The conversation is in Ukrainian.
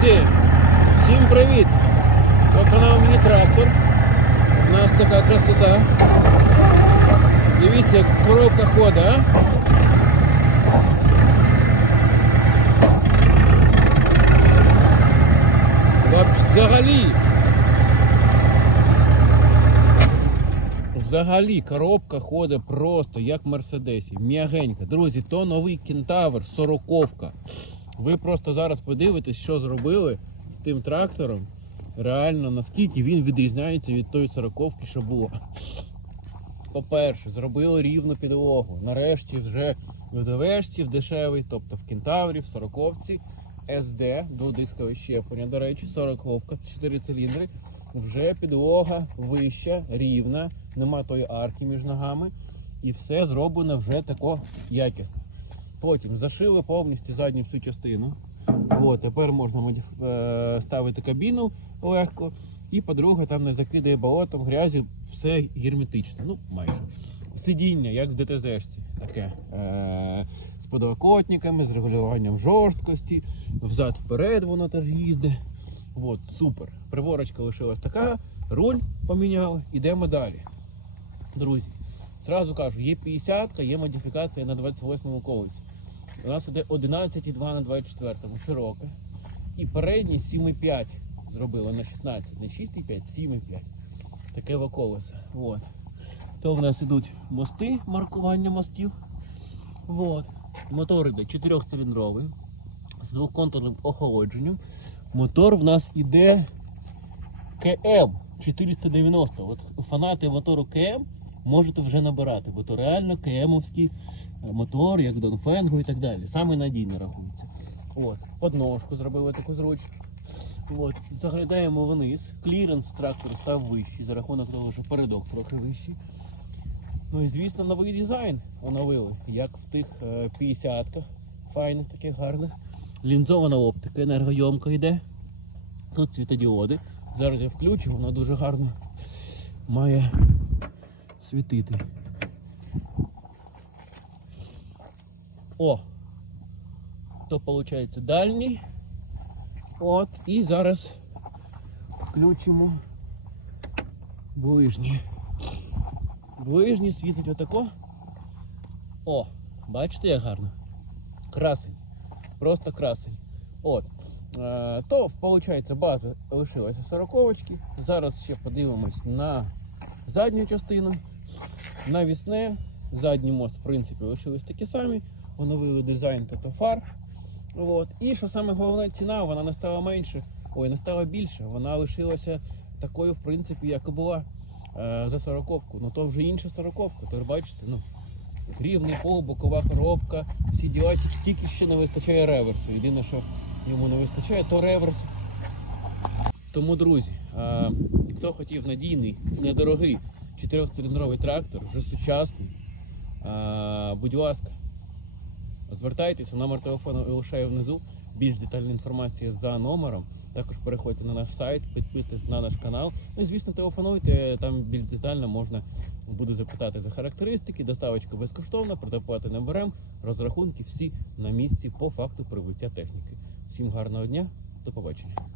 Друзі, всім привіт! То канал Міні Трактор. У нас така красота. Дивіться, коробка ходить, а? Взагалі. Взагалі коробка ходить просто як в Мерседесі. М'ягенька. Друзі, то новий кентавр, сороковка. Ви просто зараз подивитесь, що зробили з тим трактором. Реально, наскільки він відрізняється від тої сороковки, що була. По-перше, зробили рівну підлогу. Нарешті вже в ДВшці, в дешевий, тобто в кентаврі, в сороковці. SD, дводискове щеплення, до речі, 40-ковка, 4 циліндри. Вже підлога вища, рівна, нема тої арки між ногами. І все зроблено вже тако якісно. Потім зашили повністю задню всю частину. От, тепер можна е, ставити кабіну легко. І по-друге, там не закидає болотом, грязю, все герметично. Ну, майже. Сидіння, як в ДТЗшці, таке е- з подлокотниками, з регулюванням жорсткості, взад вперед воно теж їздить. От, супер. Приворочка лишилась така, руль поміняли, ідемо далі. Друзі, зразу кажу, є 50-ка, є модифікація на 28-му колесі. У нас іде 11,2 на 24, широке. І передній 7,5 зробили на 16, не 6,5, 7,5. Таке колесо. От. То в нас ідуть мости, маркування мостів. От. Мотор іде 4-циліндровий з двоконтурним охолодженням. Мотор в нас іде КМ 490. От фанати мотору КМ можете вже набирати, бо то реально КМовський е, мотор, як Донфенго і так далі. Саме надійно рахується. От. Подножку зробили таку зручну. От. Заглядаємо вниз. Кліренс трактора став вищий за рахунок того, що передок трохи вищий. Ну і звісно, новий дизайн оновили, як в тих е, 50-ках, файних таких гарних. Лінзована оптика, енергойомка йде. Тут світодіоди. Зараз я включу, воно дуже гарно має світити. О! То виходить дальній. От, і зараз включимо ближній. Ближній світить отако. О, бачите, як гарно? Красень. Просто красень. От. Е, то, виходить, база лишилася 40 Зараз ще подивимось на задню частину. Навісне. Задній мост, в принципі, лишились такі самі. Оновили дизайн та фар. От. І що саме головне, ціна, вона не стала менше, ой, не стала більше. Вона лишилася такою, в принципі, як і була е, за сороковку. Ну то вже інша сороковка. Тож бачите, ну. Рівний пол, бокова коробка, всі діла, тільки- ще не вистачає реверсу. Єдине, що йому не вистачає, то реверс. Тому, друзі, а, хто хотів надійний, недорогий чотирьохциліндровий трактор, вже сучасний, а, будь ласка, звертайтеся, номер телефону лишаю внизу. Більш детальна інформація за номером. Також переходьте на наш сайт, підписуйтесь на наш канал. Ну і звісно, телефонуйте. Там більш детально можна буде запитати за характеристики. Доставочка безкоштовна, предоплати не беремо. Розрахунки всі на місці по факту прибуття техніки. Всім гарного дня, до побачення.